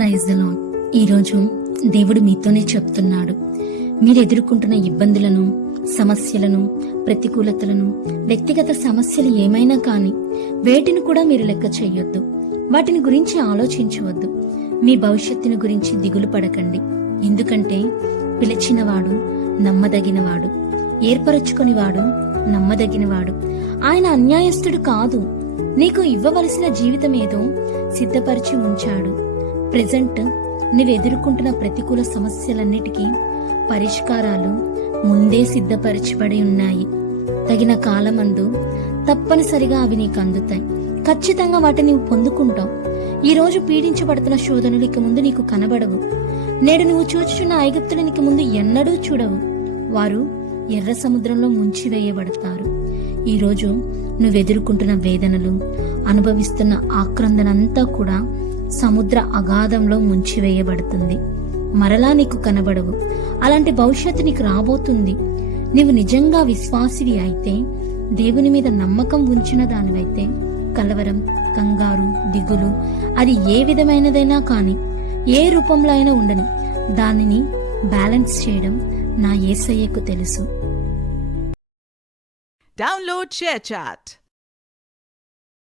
Praise the lord. ఈరోజు దేవుడు మీతోనే చెప్తున్నాడు. మీరు ఎదుర్కొంటున్న ఇబ్బందులను, సమస్యలను, ప్రతికూలతలను, వ్యక్తిగత సమస్యలు ఏమైనా కానీ వేటిని కూడా మీరు లెక్క చేయొద్దు. వాటిని గురించి ఆలోచించవద్దు. మీ భవిష్యత్తుని గురించి దిగులు పడకండి. ఎందుకంటే పిలిచినవాడు నమ్మదగినవాడు, ఏర్పరచుకొనివాడు నమ్మదగినవాడు. ఆయన అన్యాయస్తుడు కాదు. నీకు ఇవ్వవలసిన జీవితం ఏదో సిద్ధపరిచి ఉంచాడు. ప్రెజెంట్ నువ్వు ఎదుర్కొంటున్న ప్రతికూల సమస్యలన్నిటికీ పరిష్కారాలు ముందే సిద్ధపరచబడి ఉన్నాయి. తగిన కాలమందు తప్పనిసరిగా అవి నీకు అందుతాయి. ఖచ్చితంగా వాటిని నువ్వు పొందుకుంటావు. ఈ రోజు పీడించబడుతున్న శోధనలు ఇక ముందు నీకు కనబడవు. నేడు నువ్వు చూచుచున్న ఐగుప్తులు నీకు ముందు ఎన్నడూ చూడవు. వారు ఎర్ర సముద్రంలో ముంచివేయబడతారు. ఈరోజు నువ్వు ఎదుర్కొంటున్న వేదనలు, అనుభవిస్తున్న ఆక్రందనంతా కూడా సముద్ర అగాధంలో ముంచివేయబడుతుంది. మరలా నీకు కనబడవు. అలాంటి భవిష్యత్తు నీకు రాబోతుంది. నీవు నిజంగా విశ్వాసివి అయితే, దేవుని మీద నమ్మకం ఉంచిన దానివైతే, కలవరం, కంగారు, దిగులు అది ఏ విధమైనదైనా కానీ, ఏ రూపంలో అయినా ఉండని, దానిని బ్యాలెన్స్ చేయడం నా యేసయ్యకు తెలుసు. Download ShareChat.